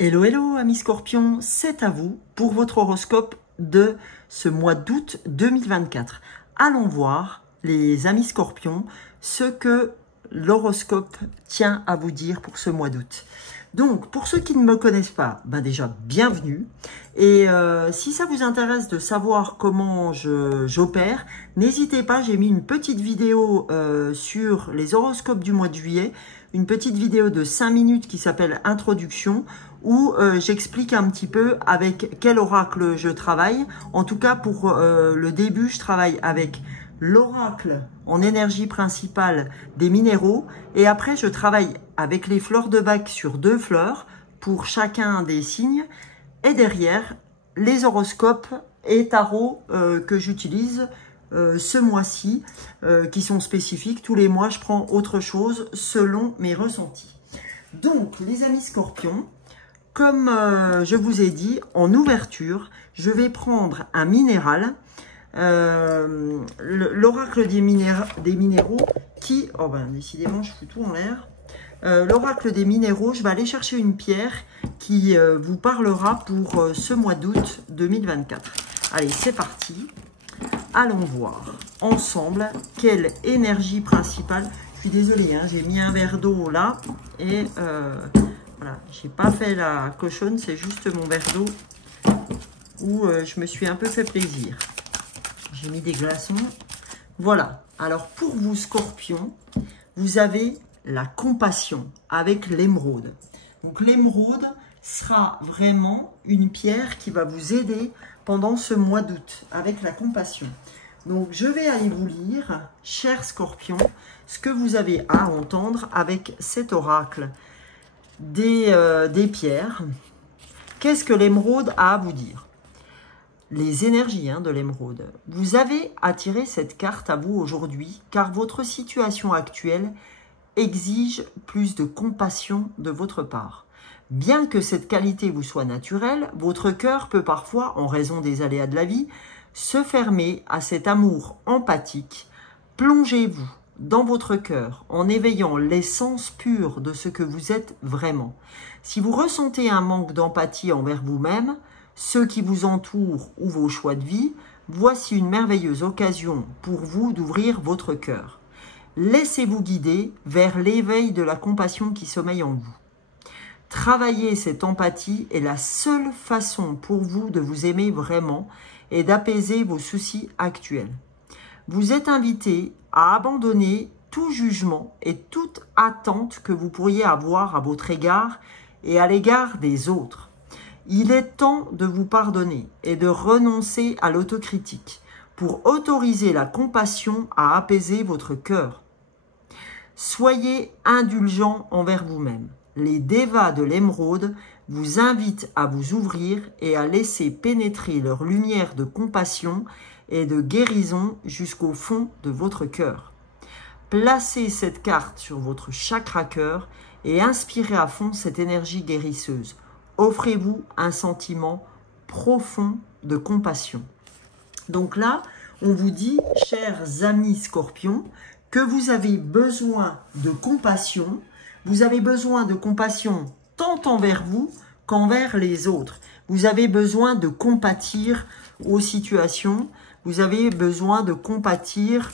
Hello, hello, amis scorpions, c'est à vous pour votre horoscope de ce mois d'août 2024. Allons voir, les amis scorpions, ce que l'horoscope tient à vous dire pour ce mois d'août. Donc, pour ceux qui ne me connaissent pas, déjà, bienvenue. Et si ça vous intéresse de savoir comment j'opère, n'hésitez pas, j'ai mis une petite vidéo sur les horoscopes du mois de juillet, une petite vidéo de 5 minutes qui s'appelle « Introduction », où j'explique un petit peu avec quel oracle je travaille. En tout cas, pour le début, je travaille avec l'oracle en énergie principale des minéraux. Et après, je travaille avec les fleurs de bac sur 2 fleurs pour chacun des signes. Et derrière, les horoscopes et tarots que j'utilise ce mois-ci, qui sont spécifiques. Tous les mois, je prends autre chose selon mes ressentis. Donc, les amis scorpions, comme je vous ai dit, en ouverture, je vais prendre un minéral, l'oracle des minéraux qui... Oh ben, décidément, je fous tout en l'air. L'oracle des minéraux, je vais aller chercher une pierre qui vous parlera pour ce mois d'août 2024. Allez, c'est parti. Allons voir ensemble quelle énergie principale. Je suis désolée, hein, j'ai mis un verre d'eau là et... voilà, j'ai pas fait la cochonne, c'est juste mon verre d'eau où je me suis un peu fait plaisir. J'ai mis des glaçons. Voilà. Alors pour vous, scorpions, vous avez la compassion avec l'émeraude. Donc l'émeraude sera vraiment une pierre qui va vous aider pendant ce mois d'août avec la compassion. Donc je vais aller vous lire, chers scorpions, ce que vous avez à entendre avec cet oracle des pierres. Qu'est-ce que l'émeraude a à vous dire? Les énergies de l'émeraude. Vous avez attiré cette carte à vous aujourd'hui car votre situation actuelle exige plus de compassion de votre part. Bien que cette qualité vous soit naturelle, votre cœur peut parfois, en raison des aléas de la vie, se fermer à cet amour empathique. Plongez-vous dans votre cœur en éveillant l'essence pure de ce que vous êtes vraiment. Si vous ressentez un manque d'empathie envers vous-même, ceux qui vous entourent ou vos choix de vie, voici une merveilleuse occasion pour vous d'ouvrir votre cœur. Laissez-vous guider vers l'éveil de la compassion qui sommeille en vous. Travailler cette empathie est la seule façon pour vous de vous aimer vraiment et d'apaiser vos soucis actuels. Vous êtes invité à abandonner tout jugement et toute attente que vous pourriez avoir à votre égard et à l'égard des autres. Il est temps de vous pardonner et de renoncer à l'autocritique pour autoriser la compassion à apaiser votre cœur. Soyez indulgent envers vous-même. Les dévas de l'émeraude vous invitent à vous ouvrir et à laisser pénétrer leur lumière de compassion et de guérison jusqu'au fond de votre cœur. Placez cette carte sur votre chakra cœur et inspirez à fond cette énergie guérisseuse. Offrez-vous un sentiment profond de compassion. Donc là, on vous dit, chers amis scorpions, que vous avez besoin de compassion. Vous avez besoin de compassion tant envers vous qu'envers les autres. Vous avez besoin de compatir aux situations. Vous avez besoin de compatir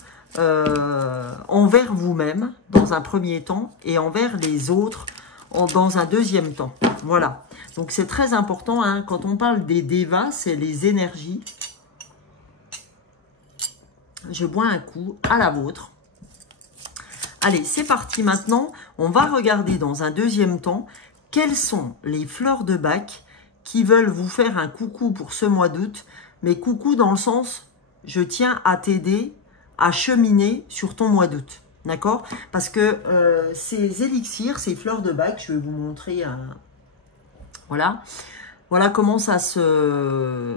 envers vous-même dans un premier temps et envers les autres dans un deuxième temps. Voilà. Donc c'est très important, hein, quand on parle des dévas, c'est les énergies. Je bois un coup à la vôtre. Allez, c'est parti maintenant. On va regarder dans un deuxième temps quelles sont les fleurs de bac qui veulent vous faire un coucou pour ce mois d'août. Mais coucou dans le sens, je tiens à t'aider à cheminer sur ton mois d'août. D'accord? Parce que ces élixirs, ces fleurs de bac, je vais vous montrer voilà. Voilà comment ça se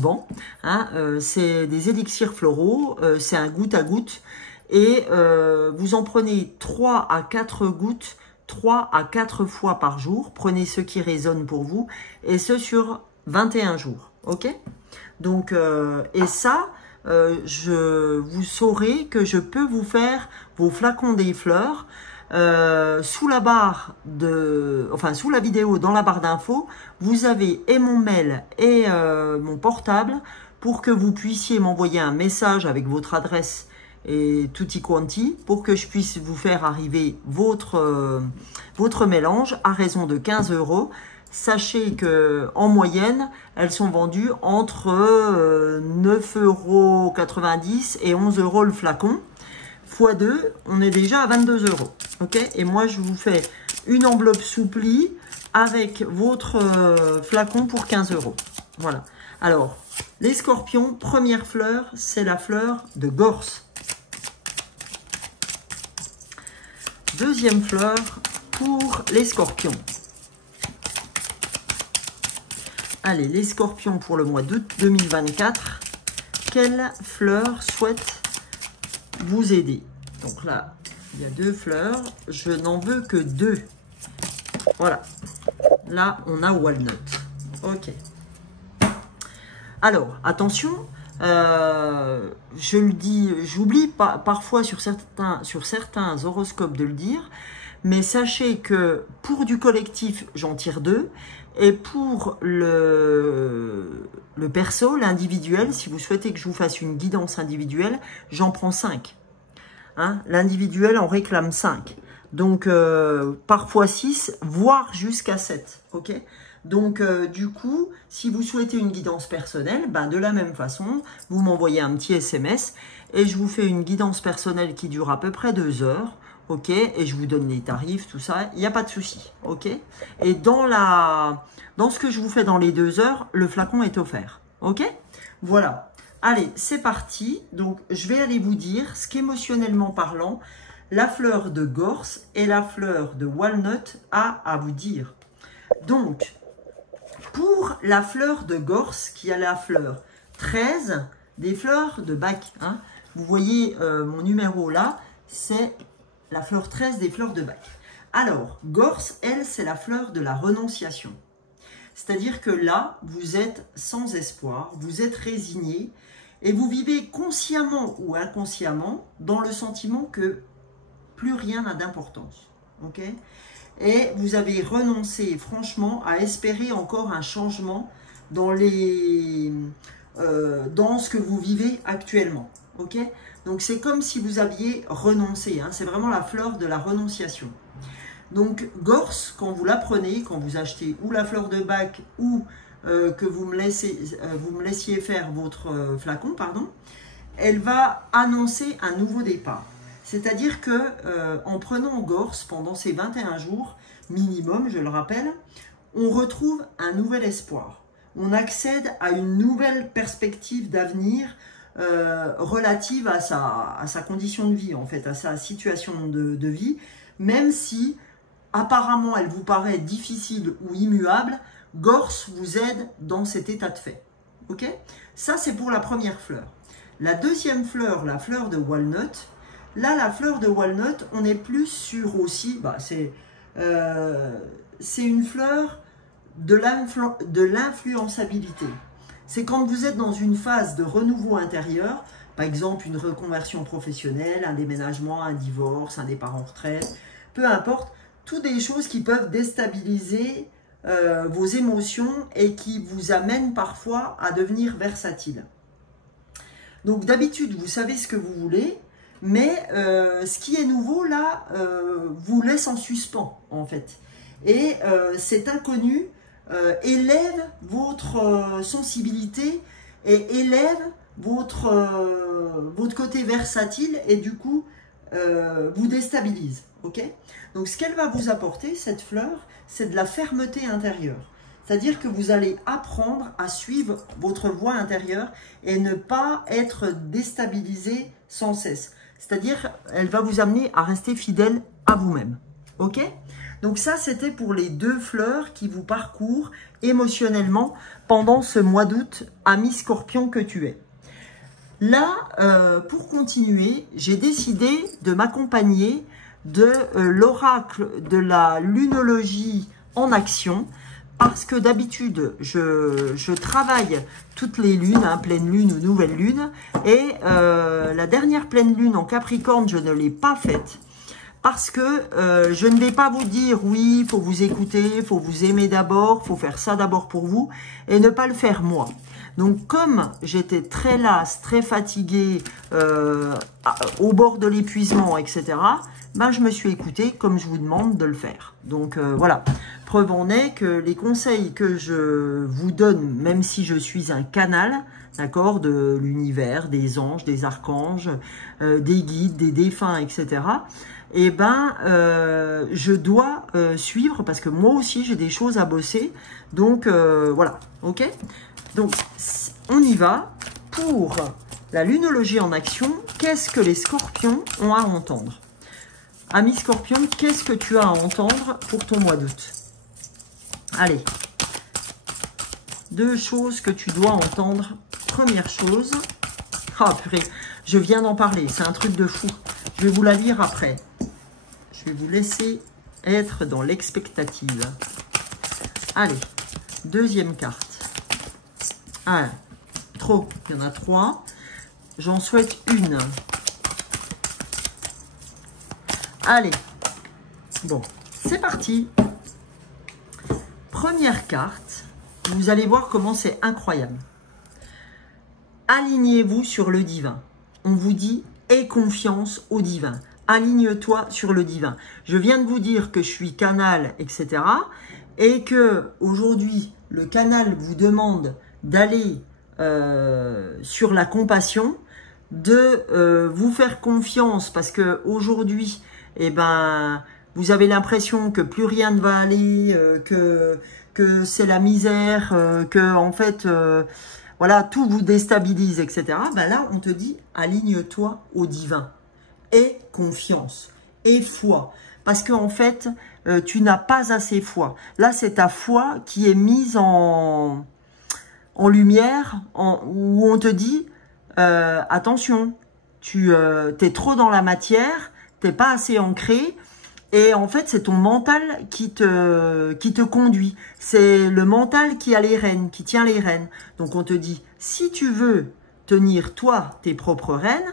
vend. Hein. C'est des élixirs floraux, c'est un goutte à goutte. Et vous en prenez 3 à 4 gouttes, 3 à 4 fois par jour. Prenez ce qui résonne pour vous. Et ce sur 21 jours. Ok? Donc, et ça, vous saurez que je peux vous faire vos flacons des fleurs. sous la barre sous la vidéo, dans la barre d'infos, vous avez et mon mail et mon portable pour que vous puissiez m'envoyer un message avec votre adresse et tutti quanti pour que je puisse vous faire arriver votre mélange à raison de 15 €. Sachez que en moyenne, elles sont vendues entre 9,90 € et 11 € le flacon. x2, on est déjà à 22 €. Ok? Et moi, je vous fais une enveloppe souplie avec votre flacon pour 15 €. Voilà. Alors, les scorpions, première fleur, c'est la fleur de Gorse. Deuxième fleur pour les scorpions. Allez, les scorpions pour le mois d'août 2024. Quelle fleur souhaite vous aider? Donc là, il y a 2 fleurs. Je n'en veux que 2. Voilà. Là, on a Walnut. Ok. Alors, attention. Je le dis, j'oublie parfois sur certains horoscopes de le dire. Mais sachez que pour du collectif, j'en tire 2. Et pour le perso, l'individuel, si vous souhaitez que je vous fasse une guidance individuelle, j'en prends 5. Hein? L'individuel en réclame 5. Donc, parfois 6, voire jusqu'à 7. Ok? Donc, du coup, si vous souhaitez une guidance personnelle, ben, de la même façon, vous m'envoyez un petit SMS et je vous fais une guidance personnelle qui dure à peu près 2 heures. Ok, et je vous donne les tarifs, tout ça, il n'y a pas de souci, ok. Et dans ce que je vous fais dans les 2 heures, le flacon est offert, ok. Voilà, allez, c'est parti. Donc, je vais aller vous dire ce qu'émotionnellement parlant, la fleur de Gorse et la fleur de Walnut a à vous dire. Donc, pour la fleur de Gorse, qui a la fleur 13, des fleurs de bac, hein, vous voyez mon numéro là, c'est la fleur 13 des fleurs de bac. Alors, Gorse, elle, c'est la fleur de la renonciation. C'est-à-dire que là, vous êtes sans espoir, vous êtes résigné et vous vivez consciemment ou inconsciemment dans le sentiment que plus rien n'a d'importance. Ok? Et vous avez renoncé franchement à espérer encore un changement dans ce que vous vivez actuellement. Ok? Donc, c'est comme si vous aviez renoncé. Hein. C'est vraiment la fleur de la renonciation. Donc, Gorse, quand vous la prenez, quand vous achetez ou la fleur de bac ou que vous me laissiez faire votre flacon, pardon, elle va annoncer un nouveau départ. C'est-à-dire que en prenant Gorse pendant ces 21 jours minimum, je le rappelle, on retrouve un nouvel espoir. On accède à une nouvelle perspective d'avenir relative à sa condition de vie, en fait, à sa situation de vie, même si apparemment elle vous paraît difficile ou immuable, Gorse vous aide dans cet état de fait. Ok? Ça, c'est pour la première fleur. La deuxième fleur, la fleur de Walnut, là, la fleur de Walnut, on est plus sur aussi, c'est une fleur de l'influençabilité. C'est quand vous êtes dans une phase de renouveau intérieur, par exemple une reconversion professionnelle, un déménagement, un divorce, un départ en retraite, peu importe, toutes des choses qui peuvent déstabiliser vos émotions et qui vous amènent parfois à devenir versatile. Donc d'habitude, vous savez ce que vous voulez, mais ce qui est nouveau là vous laisse en suspens en fait. Et cet inconnu élève votre sensibilité et élève votre côté versatile et du coup vous déstabilise. Ok? Donc ce qu'elle va vous apporter, cette fleur, c'est de la fermeté intérieure. C'est-à-dire que vous allez apprendre à suivre votre voie intérieure et ne pas être déstabilisé sans cesse. C'est-à-dire, elle va vous amener à rester fidèle à vous-même. Ok? Donc ça, c'était pour les 2 fleurs qui vous parcourent émotionnellement pendant ce mois d'août, ami Scorpion que tu es. Là, pour continuer, j'ai décidé de m'accompagner de l'oracle de la lunologie en action, parce que d'habitude, je travaille toutes les lunes, hein, pleine lune ou nouvelle lune, et la dernière pleine lune en Capricorne, je ne l'ai pas faite, parce que je ne vais pas vous dire, oui, il faut vous écouter, il faut vous aimer d'abord, il faut faire ça d'abord pour vous, et ne pas le faire moi. Donc, comme j'étais très lasse, très fatiguée, au bord de l'épuisement, etc., ben, je me suis écoutée comme je vous demande de le faire. Donc, voilà. Preuve en est que les conseils que je vous donne, même si je suis un canal, d'accord, de l'univers, des anges, des archanges, des guides, des défunts, etc., eh ben, je dois suivre, parce que moi aussi, j'ai des choses à bosser. Donc, voilà, ok? Donc, on y va pour la lunologie en action. Qu'est-ce que les scorpions ont à entendre? Ami Scorpion, qu'est-ce que tu as à entendre pour ton mois d'août? Allez, 2 choses que tu dois entendre. Première chose, ah purée, je viens d'en parler, c'est un truc de fou. Je vais vous la lire après. Je vais vous laisser être dans l'expectative. Allez, deuxième carte. Ah, trop, il y en a 3. J'en souhaite une. Allez, bon, c'est parti. Première carte, vous allez voir comment c'est incroyable. Alignez-vous sur le divin. On vous dit, aie confiance au divin. Aligne-toi sur le divin. Je viens de vous dire que je suis canal, etc. Et que aujourd'hui, le canal vous demande d'aller sur la compassion, de vous faire confiance parce que aujourd'hui, eh ben, vous avez l'impression que plus rien ne va aller, que c'est la misère, que en fait, voilà, tout vous déstabilise, etc. Ben là, on te dit, aligne-toi au divin. Aie confiance, aie foi. Parce qu'en fait, tu n'as pas assez foi. Là, c'est ta foi qui est mise en lumière, où on te dit, attention, tu es trop dans la matière, tu n'es pas assez ancré. Et en fait, c'est ton mental qui te conduit. C'est le mental qui a les rênes, qui tient les rênes. Donc, on te dit, si tu veux tenir, toi, tes propres rênes,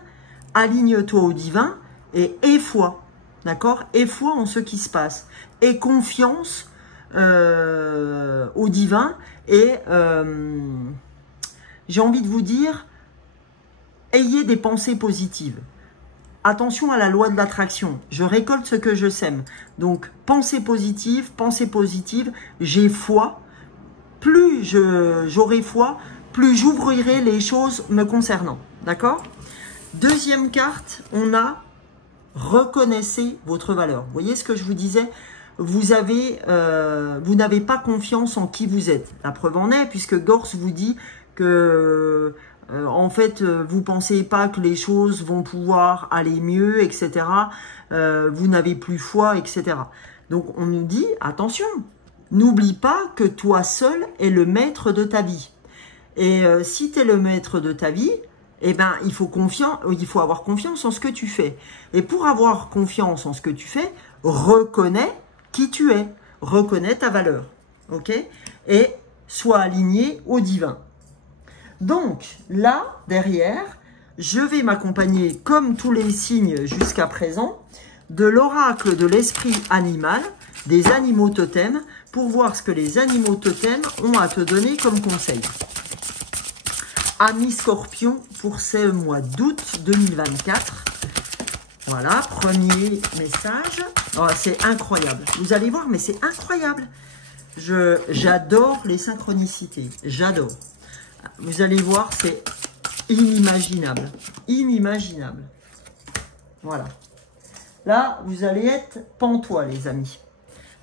aligne-toi au divin et aie foi. D'accord? Aie foi en ce qui se passe. Aie confiance au divin. Et j'ai envie de vous dire, ayez des pensées positives. Attention à la loi de l'attraction. Je récolte ce que je sème. Donc, pensée positive, j'ai foi. Plus j'aurai foi, plus j'ouvrirai les choses me concernant. D'accord? Deuxième carte, on a reconnaissez votre valeur. Vous voyez ce que je vous disais? Vous n'avez pas confiance en qui vous êtes. La preuve en est, puisque Gorse vous dit que en fait, vous pensez pas que les choses vont pouvoir aller mieux, etc. Vous n'avez plus foi, etc. Donc, on nous dit, attention, n'oublie pas que toi seul es le maître de ta vie. Et si tu es le maître de ta vie, eh ben, il faut avoir confiance en ce que tu fais. Et pour avoir confiance en ce que tu fais, reconnais qui tu es. Reconnais ta valeur. Ok? Et sois aligné au divin. Donc, là, derrière, je vais m'accompagner, comme tous les signes jusqu'à présent, de l'oracle de l'esprit animal, des animaux totems, pour voir ce que les animaux totems ont à te donner comme conseil. Amis Scorpion, pour ce mois d'août 2024. Voilà, premier message. Oh, c'est incroyable. Vous allez voir, mais c'est incroyable. J'adore les synchronicités. J'adore. Vous allez voir, c'est inimaginable. Inimaginable. Voilà. Là, vous allez être pantois, les amis.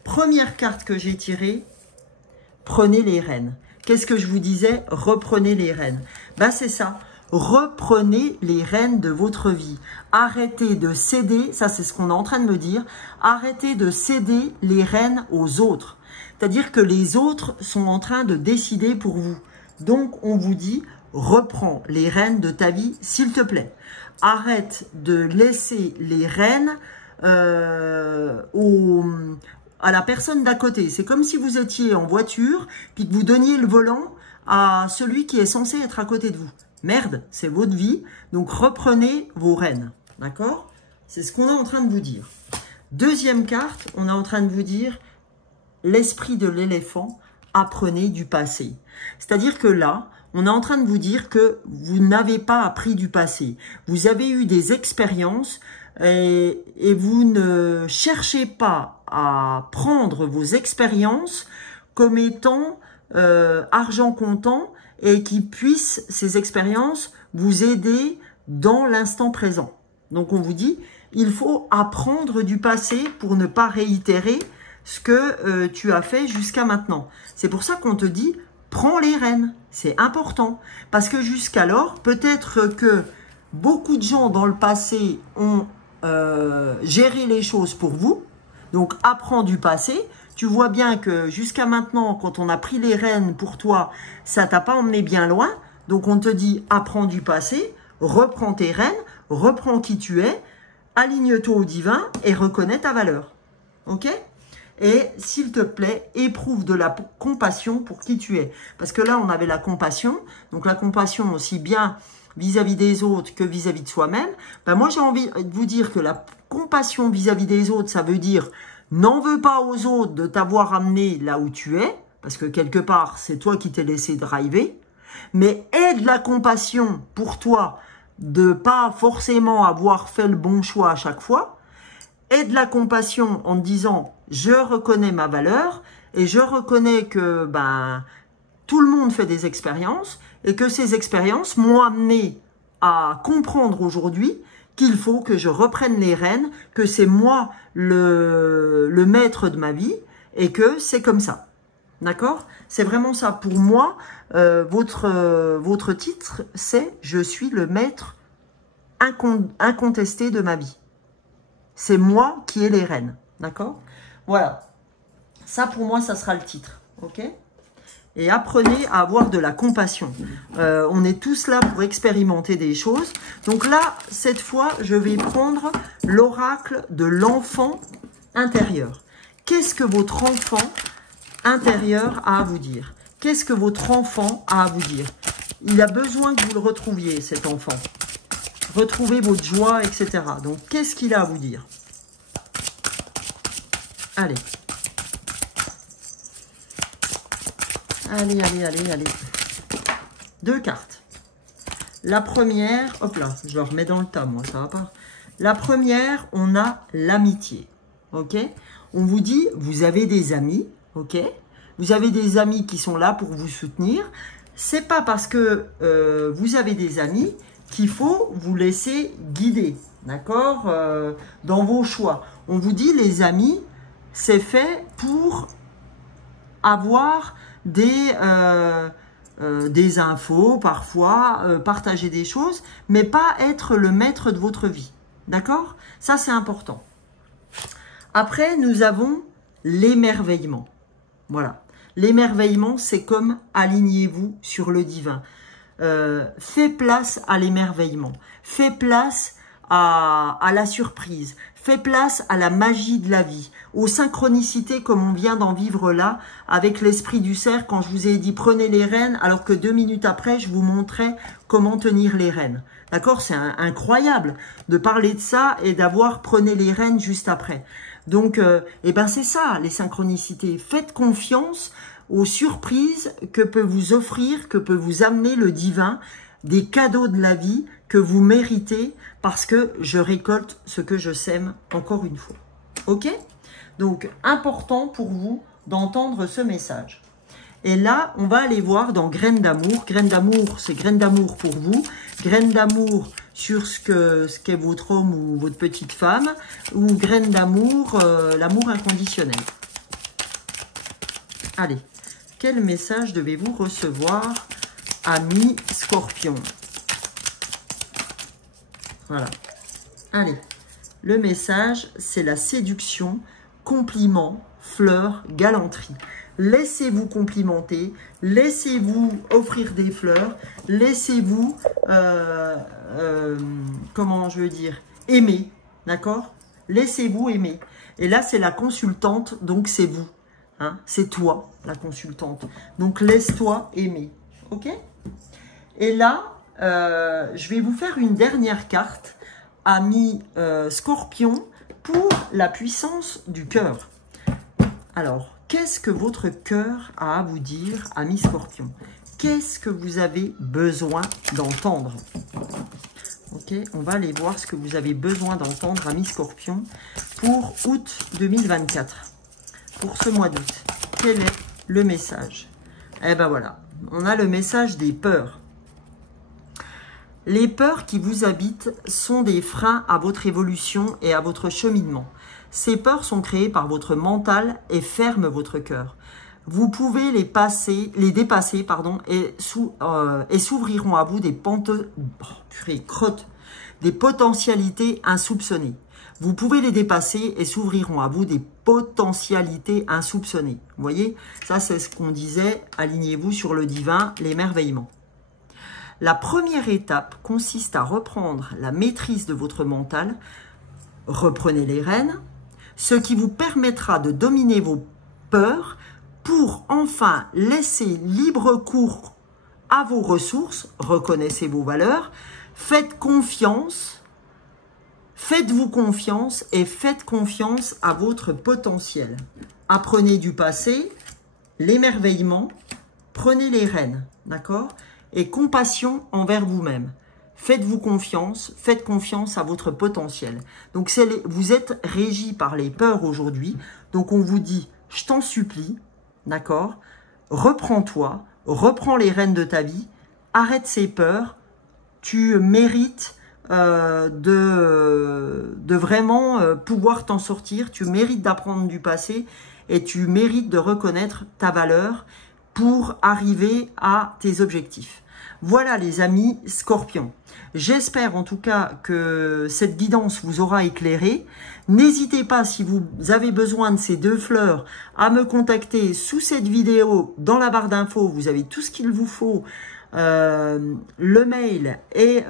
Première carte que j'ai tirée, prenez les rênes. Qu'est-ce que je vous disais? Reprenez les rênes. Ben, c'est ça. Reprenez les rênes de votre vie. Arrêtez de céder, ça c'est ce qu'on est en train de me dire, arrêtez de céder les rênes aux autres. C'est-à-dire que les autres sont en train de décider pour vous. Donc, on vous dit, reprends les rênes de ta vie, s'il te plaît. Arrête de laisser les rênes à la personne d'à côté. C'est comme si vous étiez en voiture, puis que vous donniez le volant à celui qui est censé être à côté de vous. Merde, c'est votre vie, donc reprenez vos rênes. D'accord? C'est ce qu'on est en train de vous dire. Deuxième carte, on est en train de vous dire l'esprit de l'éléphant, apprenez du passé. C'est-à-dire que là, on est en train de vous dire que vous n'avez pas appris du passé. Vous avez eu des expériences et vous ne cherchez pas à prendre vos expériences comme étant argent comptant et qui puissent, ces expériences, vous aider dans l'instant présent. Donc on vous dit, il faut apprendre du passé pour ne pas réitérer ce que tu as fait jusqu'à maintenant. C'est pour ça qu'on te dit, prends les rênes. C'est important. Parce que jusqu'alors, peut-être que beaucoup de gens dans le passé ont géré les choses pour vous. Donc apprends du passé. Tu vois bien que jusqu'à maintenant, quand on a pris les rênes pour toi, ça t'a pas emmené bien loin. Donc on te dit, apprends du passé, reprends tes rênes, reprends qui tu es, aligne-toi au divin et reconnais ta valeur. Ok ? Et s'il te plaît, éprouve de la compassion pour qui tu es. Parce que là, on avait la compassion. Donc la compassion aussi bien vis-à-vis des autres que vis-à-vis de soi-même. Ben moi, j'ai envie de vous dire que la compassion vis-à-vis des autres, ça veut dire n'en veux pas aux autres de t'avoir amené là où tu es. Parce que quelque part, c'est toi qui t'es laissé driver. Mais aie de la compassion pour toi de pas forcément avoir fait le bon choix à chaque fois. Aie de la compassion en te disant je reconnais ma valeur et je reconnais que ben tout le monde fait des expériences et que ces expériences m'ont amené à comprendre aujourd'hui qu'il faut que je reprenne les rênes, que c'est moi le maître de ma vie et que c'est comme ça. D'accord? C'est vraiment ça. Pour moi, votre titre, c'est « Je suis le maître incontesté de ma vie ». C'est moi qui ai les rênes. D'accord? Voilà. Ça, pour moi, ça sera le titre. Ok? Et apprenez à avoir de la compassion. On est tous là pour expérimenter des choses. Donc là, cette fois, je vais prendre l'oracle de l'enfant intérieur. Qu'est-ce que votre enfant intérieur a à vous dire? Qu'est-ce que votre enfant a à vous dire? Il a besoin que vous le retrouviez, cet enfant. Retrouvez votre joie, etc. Donc, qu'est-ce qu'il a à vous dire? Allez. Allez, allez, allez, allez. 2 cartes. La première, hop là, je le remets dans le tas, moi, ça va pas. La première, on a l'amitié, ok? On vous dit, vous avez des amis, ok? Vous avez des amis qui sont là pour vous soutenir. C'est pas parce que vous avez des amis qu'il faut vous laisser guider, d'accord? Dans vos choix. On vous dit, les amis, c'est fait pour avoir des infos, parfois, partager des choses, mais pas être le maître de votre vie. D'accord? Ça, c'est important. Après, nous avons l'émerveillement. Voilà. L'émerveillement, c'est comme alignez-vous sur le divin. Fais place à l'émerveillement. Fais place à la surprise. Fais place à la magie de la vie, aux synchronicités comme on vient d'en vivre là, avec l'esprit du cerf, quand je vous ai dit prenez les rênes, alors que 2 minutes après, je vous montrais comment tenir les rênes. D'accord? C'est incroyable de parler de ça et d'avoir prenez les rênes juste après. Donc, eh ben c'est ça, les synchronicités. Faites confiance aux surprises que peut vous offrir, que peut vous amener le divin, des cadeaux de la vie que vous méritez parce que je récolte ce que je sème encore une fois. Ok? Donc, important pour vous d'entendre ce message. Et là, on va aller voir dans Graines d'amour. Graines d'amour, c'est graines d'amour pour vous. Graines d'amour sur ce qu'est votre homme ou votre petite femme. Ou graines d'amour, l'amour inconditionnel. Allez, quel message devez-vous recevoir, amis Scorpion? Voilà. Allez, le message, c'est la séduction, compliment, fleurs, galanterie. Laissez-vous complimenter, laissez-vous offrir des fleurs, laissez-vous, comment je veux dire, aimer, d'accord? Laissez-vous aimer. Et là, c'est la consultante, donc c'est vous. Hein? C'est toi, la consultante. Donc, laisse-toi aimer, ok? Et là, je vais vous faire une dernière carte, ami Scorpion, pour la puissance du cœur. Alors, qu'est-ce que votre cœur a à vous dire, amis Scorpion? Qu'est-ce que vous avez besoin d'entendre? Ok, on va aller voir ce que vous avez besoin d'entendre, amis Scorpion, pour août 2024. Pour ce mois d'août, quel est le message? Eh ben voilà, on a le message des peurs. Les peurs qui vous habitent sont des freins à votre évolution et à votre cheminement. Ces peurs sont créées par votre mental et ferment votre cœur. Vous pouvez les dépasser et s'ouvriront à vous des potentialités insoupçonnées. Vous pouvez les dépasser et s'ouvriront à vous des potentialités insoupçonnées. Vous voyez, ça c'est ce qu'on disait, alignez-vous sur le divin, l'émerveillement. La première étape consiste à reprendre la maîtrise de votre mental. Reprenez les rênes, ce qui vous permettra de dominer vos peurs pour enfin laisser libre cours à vos ressources. Reconnaissez vos valeurs, faites confiance, faites-vous confiance et faites confiance à votre potentiel. Apprenez du passé, l'émerveillement, prenez les rênes, d'accord ? Et compassion envers vous-même. Faites-vous confiance, faites confiance à votre potentiel. Donc, vous êtes régi par les peurs aujourd'hui. Donc, on vous dit, je t'en supplie, d'accord? Reprends-toi, reprends les rênes de ta vie, arrête ces peurs. Tu mérites de vraiment pouvoir t'en sortir. Tu mérites d'apprendre du passé et tu mérites de reconnaître ta valeur pour arriver à tes objectifs. Voilà les amis Scorpions. J'espère en tout cas que cette guidance vous aura éclairé. N'hésitez pas, si vous avez besoin de ces 2 fleurs, à me contacter sous cette vidéo. Dans la barre d'infos, vous avez tout ce qu'il vous faut. Le mail et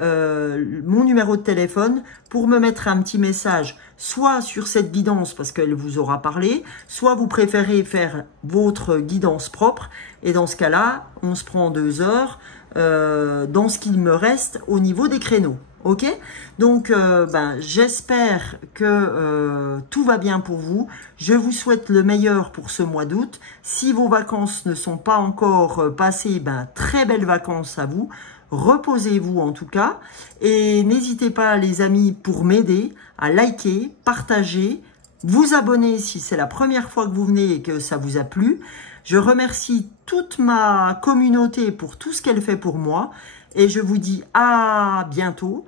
mon numéro de téléphone pour me mettre un petit message, soit sur cette guidance parce qu'elle vous aura parlé, soit vous préférez faire votre guidance propre. Et dans ce cas-là, on se prend 2 heures dans ce qu'il me reste au niveau des créneaux. Ok, donc j'espère que tout va bien pour vous. Je vous souhaite le meilleur pour ce mois d'août. Si vos vacances ne sont pas encore passées, très belles vacances à vous. Reposez-vous en tout cas. Et n'hésitez pas les amis pour m'aider à liker, partager, vous abonner si c'est la première fois que vous venez et que ça vous a plu. Je remercie toute ma communauté pour tout ce qu'elle fait pour moi. Et je vous dis à bientôt.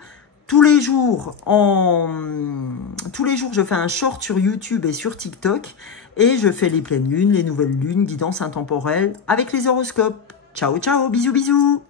Tous les jours, je fais un short sur YouTube et sur TikTok. Et je fais les pleines lunes, les nouvelles lunes, guidance intemporelle avec les horoscopes. Ciao, ciao, bisous, bisous.